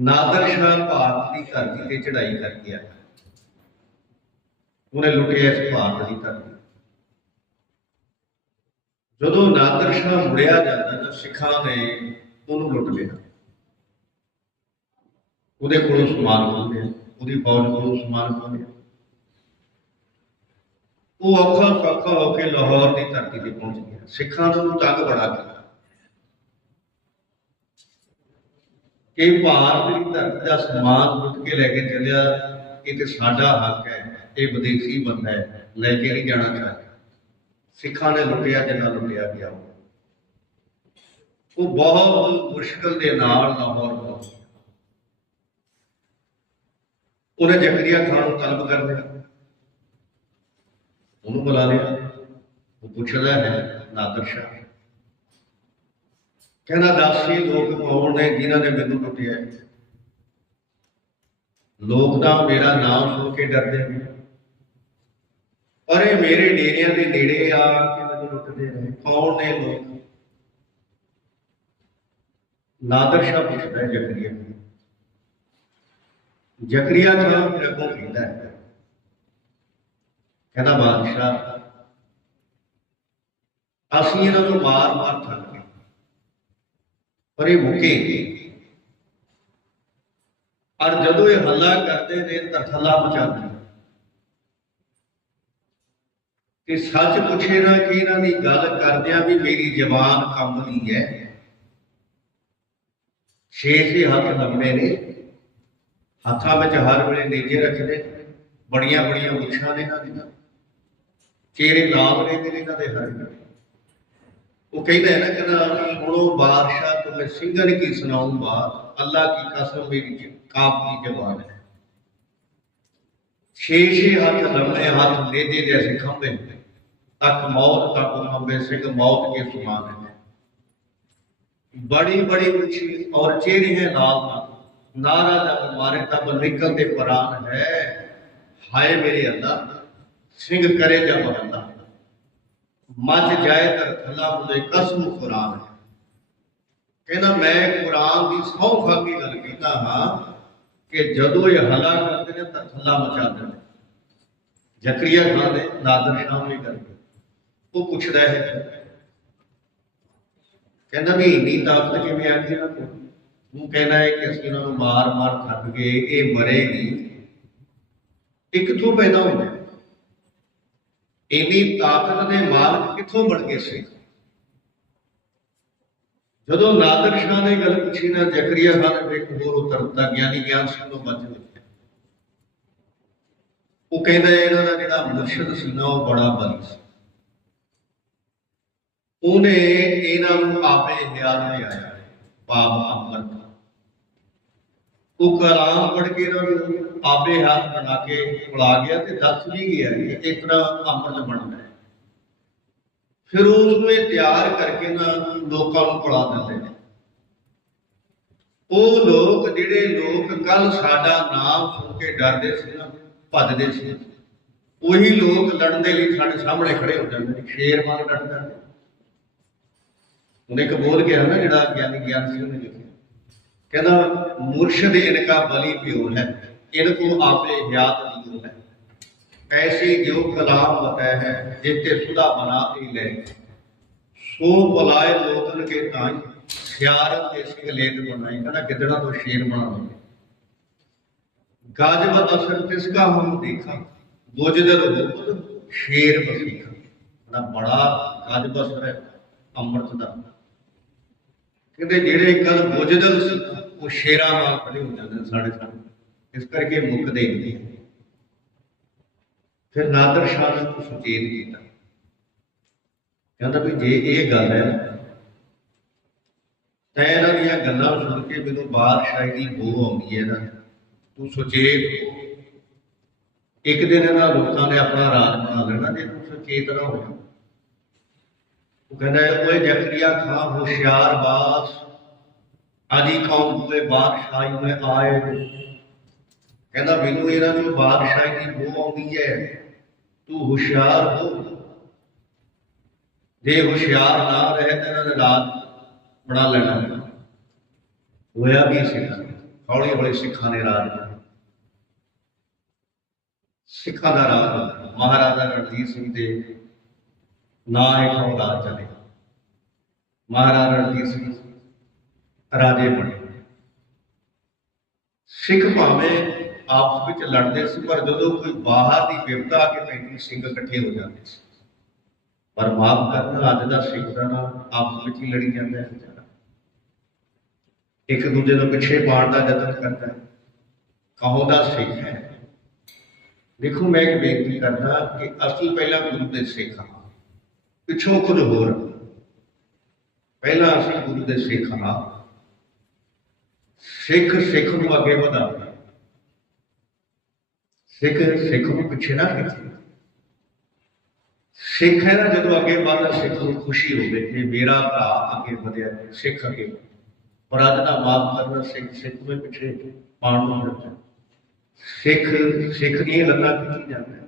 ਨਾਦਰ ਸ਼ਾਹ ਭਾਰਤ ਦੀ ਧਰਤੀ ਤੇ ਚੜ੍ਹਾਈ ਕਰਕੇ ਆਇਆ ਉਹਨੇ ਲੁੱਟਿਆ ਇਸ ਭਾਰਤ ਦੀ ਧਰਤੀ। ਜਦੋਂ ਨਾਦਰ ਸ਼ਾਹ ਮੁੜਿਆ ਜਾਂਦਾ ਤਾਂ ਸਿੱਖਾਂ ਨੇ ਉਹਨੂੰ ਲੁੱਟ ਲਿਆ। ਉਹਦੇ ਕੋਲੋਂ ਸਮਾਨ ਖੋਹ ਲਿਆ, ਉਹਦੀ ਫੌਜ ਕੋਲੋਂ ਸਮਾਨ ਖੋਹ ਲਿਆ। ਉਹ ਔਖਾ ਸੌਖਾ ਹੋ ਕੇ ਲਾਹੌਰ ਦੀ ਧਰਤੀ ਤੇ ਪਹੁੰਚ ਗਿਆ। ਸਿੱਖਾਂ ਨੂੰ ਤੰਗ ਬੜਾ ਕੀਤਾ। ਇਹ ਭਾਰਤ ਦੀ ਧਰਤੀ ਦਾ ਸਮਾਨ ਲੁੱਟ ਕੇ ਲੈ ਕੇ ਚੱਲਿਆ, ਇਹ ਤੇ ਸਾਡਾ ਹੱਕ ਹੈ, ਇਹ ਵਿਦੇਸ਼ੀ ਬੰਦਾ ਹੈ, ਲੈ ਕੇ ਨਹੀਂ ਜਾਣਾ ਚਾਹੀਦਾ। ਸਿੱਖਾਂ ਨੇ ਲੁੱਟਿਆ ਜਿੰਨਾ ਲੁੱਟਿਆ ਗਿਆ। ਉਹ ਬਹੁਤ ਮੁਸ਼ਕਲ ਦੇ ਨਾਲ ਲਾਹੌਰ ਪਹੁੰਚ ਉਹਨੇ ਜ਼ਕਰੀਆ ਖਾਨ ਨੂੰ ਤਲਬ ਕਰ ਲਿਆ। ਉਹਨੂੰ ਬੁਲਾ ਲਿਆ। ਉਹ ਪੁੱਛਦਾ ਹੈ, ਨਾਦਰ ਸ਼ਾਹ। ਕਹਿੰਦਾ ਦਾਸੀ ਲੋਕ ਕੌਣ ਨੇ ਜਿਨ੍ਹਾਂ ਨੇ ਮੈਨੂੰ ਲੁੱਟਿਆ ਲੋਕ ਤਾਂ ਮੇਰਾ ਨਾਮ ਸੁਣ ਕੇ ਡਰਦੇ ਨੇ। ਪਰ ਇਹ ਮੇਰੇ ਡੇਰਿਆਂ ਦੇ ਨੇੜੇ ਆ ਕੇ ਮੈਨੂੰ ਲੁੱਟਦੇ ਨੇ। ਕੌਣ ਨੇ ਲੋਕ? ਨਾਦਰ ਸ਼ਾਹ ਪੁੱਛਦਾ ਹੈ ਜ਼ਕਰੀਆ ਨੂੰ। ਜ਼ਕਰੀਆ ਖਾਨ ਫਿਰ ਅੱਗੋਂ ਕਹਿੰਦਾ ਹੈ। ਕਹਿੰਦਾ ਬਾਦਸ਼ਾਹ, ਅਸੀਂ ਇਹਨਾਂ ਨੂੰ ਮਾਰ ਮਾਰ ਥੱਕ ਪਰ ਇਹ ਔਰ ਜਦੋਂ ਇਹ ਹੱਲਾ ਕਰਦੇ ਨੇ, ਤਾਂ ਮਚਾਉਂਦੇ ਨੇ। ਸੱਚ ਪੁੱਛੇ ਨਾ ਕਿ ਇਹਨਾਂ ਦੀ ਗੱਲ ਕਰਦਿਆਂ ਵੀ ਮੇਰੀ ਜ਼ਬਾਨ ਕੰਬਦੀ ਹੈ। ਛੇ ਛੇ ਹੱਥ ਲੰਬੇ ਨੇ। ਹੱਥਾਂ ਵਿੱਚ ਹਰ ਵੇਲੇ ਨੇਜੇ ਰੱਖਦੇ ਬੜੀਆਂ ਬੜੀਆਂ ਮੁੱਛਾਂ ਨੇ ਇਹਨਾਂ ਦੀਆਂ। ਚਿਹਰੇ ਲਾਲ ਨੇ ਤੇ ਇਹਨਾਂ ਦੇ ਹਰੇ ਉਹ وہ کہنا ہے نا کہ سنو بادشاہ تو میں سنگر کی سناؤں بات، اللہ کی قسم میری جی، کاپ کی جوان ہے۔ چھ چھ ہاتھ لمبے ہاتھ لے دے جیسے کھمبے تک موت، تک کھمبے سے کہ موت کے سمان ہے بڑی بڑی اونچی اور چہرے ہیں لال تک نارا جب مارے تب نکل دے پران ہے، ہائے میرے اللہ، سنگ کرے جب اللہ۔ ਤਾਂ ਥੱਲਾ ਬੁਲੇ ਕਸਮ ਕੁਰਾਨ ਹੈ ਕਹਿੰਦਾ ਮੈਂ ਕੁਰਾਨ ਦੀ ਸੌ ਖਾ ਕੇ ਗੱਲ ਕੀਤਾ ਹਾਂ ਕਿ ਜਦੋਂ ਇਹ ਹਲਾ ਕਰਦੇ ਨੇ ਤਾਂ ਥੱਲਾ ਮਚਾ ਦਿੰਦੇ ਜ਼ਕਰੀਆ ਖਾਨ ਨੇ ਨਾਦਰ ਸ਼ਾਹ ਨੂੰ ਇਹ ਗੱਲ ਕਹੀ। ਉਹ ਪੁੱਛਦਾ ਹੈ ਕਹਿੰਦਾ ਵੀ ਇੰਨੀ ਤਾਕਤ ਕਿਵੇਂ ਆ ਗਈ ਨਾ ਤੂੰ ਕਹਿੰਦਾ ਹੈ ਕਿ ਅਸੀਂ ਇਹਨਾਂ ਨੂੰ ਮਾਰ ਮਾਰ ਥੱਕ ਗਏ ਇਹ ਮਰੇ ਨਹੀਂ ਇਹ ਕਿੱਥੋਂ ਪੈਦਾ ਹੁੰਦਾ ਹੈ? ਇੰਨੀ ਤਾਕਤ ਦੇ ਮਾਲਕ ਕਿੱਥੋਂ ਬਣ ਗਏ ਸੀ? ਜਦੋਂ ਨਾਦਰ ਸ਼ਾਹ ਨੇ ਗੱਲ ਪੁੱਛੀ ਨਾ, ਜ਼ਕਰੀਆ ਖਾਨ ਇੱਕ ਹੋਰ ਉੱਤਰ ਗਿਆਨੀ ਗਿਆਨ ਸਿੰਘ ਤੋਂ ਬਚ ਗਿਆ ਉਹ ਕਹਿੰਦਾ ਇਹਨਾਂ ਦਾ ਜਿਹੜਾ ਮੁਰਸ਼ਿਦ ਸੀ ਨਾ, ਉਹ ਬੜਾ ਬਲੀ ਸੀ। ਉਹਨੇ ਇਹਨਾਂ ਨੂੰ ਆਪੇ ਹਿਆਰ ਲਿਆਇਆ ਆਇਆ ਪਾਪ ਅੰਮ੍ਰਿਤ ਉਹ ਕਲਾਮ ਪੜ ਕੇ ਇਹਨਾਂ ਨੂੰ ਆਪੇ ਹੱਥ ਬਣਾ ਕੇ ਖੁਲਾ ਗਿਆ ਤੇ ਦੱਸ ਵੀ ਗਿਆ ਕਿ ਇਸ ਤਰ੍ਹਾਂ ਅੰਮ੍ਰਿਤ ਬਣਦਾ ਹੈ। ਫਿਰ ਉਸ ਨੂੰ ਇਹ ਤਿਆਰ ਕਰਕੇ ਨਾ ਲੋਕਾਂ ਨੂੰ ਖੁਲਾ ਦਿੰਦੇ ਨੇ। ਉਹ ਲੋਕ ਜਿਹੜੇ ਲੋਕ ਕੱਲ ਸਾਡਾ ਨਾਮ ਸੁਣ ਕੇ ਡਰਦੇ ਸੀ ਨਾ, ਭੱਜਦੇ ਸੀ। ਉਹੀ ਲੋਕ ਲੜਨ ਦੇ ਲਈ ਸਾਡੇ ਸਾਹਮਣੇ ਖੜੇ ਹੋ ਜਾਂਦੇ ਨੇ, ਸ਼ੇਰ ਵਾਂਗ ਡਟ ਜਾਂਦੇ ਉਹਨੇ ਇੱਕ ਬੋਲ ਗਿਆ ਨਾ ਜਿਹੜਾ ਗਿਆਨੀ ਗਿਆਨ ਸੀ ਉਹਨੇ ਕਹਿੰਦਾ, ਮੁਰਸ਼ਦ ਇਨਕਾ ਬਲੀ ਪਿਓਰ ਹੈ, ਇਨ ਕੋ ਆਪੇ ਹਯਾਤ ਦੀਨ ਹੈ। ਐਸੀ ਜੋ ਕਲਾਮ ਬਤਾ ਹੈ ਜਿਤੇ ਸੁਦਾ ਬਣਾਤੀ ਲੈ। ਸੋ ਬਲਾਏ ਲੋਕਨ ਕੇ ਤਾਈ, ਸਿਆਰਤ ਇਸ ਕਲੇਤ ਬਣਾਈ ਕਹਿੰਦਾ, ਗਿੱਦੜਾ ਤੋਂ ਸ਼ੇਰ ਬਣਾ ਲਓ। ਗਾਜਵਤ ਅਸਰ ਤਿਸ ਕਾ ਹਮ ਦੇਖਾ ਬੋਜਦਰ ਹੁਕਮ ਸ਼ੇਰ ਬਸੀਖਾ। ਬੜਾ ਬੜਾ ਗਾਜਵਤ ਹੈ, ਅੰਮ੍ਰਿਤ ਦਾ। ਕਹਿੰਦੇ, ਜਿਹੜੇ ਕਦ ਬੋਜਦਰ ਸੀ ਉਹ ਸ਼ੇਰਾਂ ਵਾਂਗ ਖੜੇ ਹੋ ਜਾਂਦੇ ਨੇ ਸਾਡੇ ਸਾਹਮਣੇ। ਇਸ ਕਰਕੇ ਮੁੱਕਦੇ ਨਹੀਂ ਫਿਰ ਨਾਦਰ ਸ਼ਾਹ ਨੇ ਕੁਝ ਸੁਚੇਤ ਕੀਤਾ। ਕਹਿੰਦਾ ਵੀ ਜੇ ਇਹ ਗੱਲ ਹੈ, ਤਾਂ ਇਹਨਾਂ ਦੀਆਂ ਗੱਲਾਂ ਸੁਣ ਕੇ ਮੈਨੂੰ ਬਾਦਸ਼ਾਹੀ ਦੀ ਬੋ ਆਉਂਦੀ ਹੈ ਨਾ, ਤੂੰ ਸੁਚੇਤ ਇੱਕ ਦਿਨ ਇਹਨਾਂ ਲੋਕਾਂ ਨੇ ਆਪਣਾ ਰਾਜ ਬਣਾ ਲੈਣਾ, ਜੇ ਤੂੰ ਸੁਚੇਤ ਨਾ ਹੋਇਆ ਉਹ ਕਹਿੰਦਾ, ਓਏ ਜ਼ਕਰੀਆ ਖਾਂ, ਹੋਸ਼ਿਆਰ ਬਾਸ। ਆਦੀ ਕੌਮ ਦੇ ਬਾਦਸ਼ਾਹੀ ਮੈਂ ਆਏ ਕਹਿੰਦਾ, ਮੈਨੂੰ ਇਹਨਾਂ ਨੂੰ ਬਾਦਸ਼ਾਹੀ ਦੀ ਬੋ ਆਉਂਦੀ ਹੈ। ਤੂੰ ਹੁਸ਼ਿਆਰ ਹੋ। ਜੇ ਹੁਸ਼ਿਆਰ ਨਾ ਰਹੇ ਤਾਂ ਇਹਨਾਂ ਨੇ ਰਾਜ ਬਣਾ ਲੈਣਾ। ਹੋਇਆ ਵੀ ਸਿੱਖਾਂ ਤਰ੍ਹਾਂ ਹੌਲੀ ਹੌਲੀ ਸਿੱਖਾਂ ਨੇ ਰਾਜ ਸਿੱਖਾਂ ਦਾ ਰਾਜ ਮਹਾਰਾਜਾ ਰਣਜੀਤ ਸਿੰਘ ਦੇ ਨਾਂ ਹੇਠੋਂ ਰਾਜ ਚੱਲੇ ਮਹਾਰਾਜਾ ਰਣਜੀਤ ਸਿੰਘ ਰਾਜੇ ਬਣੇ। ਸਿੱਖ ਭਾਵੇਂ ਆਪਸ ਵਿੱਚ ਲੜਦੇ ਸੀ, ਪਰ ਜਦੋਂ ਕੋਈ ਬਾਹਰ ਦੀ ਵਿਪਤਾ ਆ ਕੇ ਪੈਂਦੀ ਸਿੰਘ ਇਕੱਠੇ ਹੋ ਜਾਂਦੇ ਸੀ, ਪਰ ਮਾਫ ਕਰਨਾ ਅੱਜ ਦਾ ਸਿੱਖ ਦਾ ਨਾਮ ਆਪਸ ਵਿੱਚ ਹੀ ਲੜੀ ਜਾਂਦਾ ਹੈ। ਇੱਕ ਦੂਜੇ ਨੂੰ ਪਿੱਛੇ ਪਾਉਣ ਦਾ ਯਤਨ ਕਰਦਾ ਹੈ। ਕਹੋ ਦਾ ਸਿੱਖ ਹੈ। ਦੇਖੋ, ਮੈਂ ਇਹ ਬੇਨਤੀ ਕਰਦਾ ਕਿ ਅਸੀਂ ਪਹਿਲਾਂ ਗੁਰੂ ਦੇ ਸਿੱਖ ਹਾਂ, ਪਿੱਛੋਂ ਕੁਝ ਹੋਰ। ਪਹਿਲਾਂ ਅਸੀਂ ਗੁਰੂ ਦੇ ਸਿੱਖ ਹਾਂ। ਸਿੱਖ ਸਿੱਖ ਨੂੰ ਅੱਗੇ ਵਧਾਉਂਦਾ ਸਿੱਖ ਸਿੱਖ ਨੂੰ ਪਿੱਛੇ ਨਾ ਖਿੱਚੇ ਸਿੱਖ ਹੈ ਨਾ ਜਦੋਂ ਅੱਗੇ ਵਧਦਾ ਸਿੱਖ ਨੂੰ ਖੁਸ਼ੀ ਹੋਵੇ ਕਿ ਮੇਰਾ ਭਰਾ ਅੱਗੇ ਵਧਿਆ, ਸਿੱਖ ਅੱਗੇ ਪਰ ਦਾ ਮਾਫ ਕਰਨਾ ਸਿੱਖ ਸਿੱਖ ਦੇ ਪਿੱਛੇ ਪਾਉਣ ਨੂੰ ਸਿੱਖ ਸਿੱਖ ਦੀਆਂ ਲੱਤਾਂ ਖਿੱਚੀ ਜਾਂਦਾ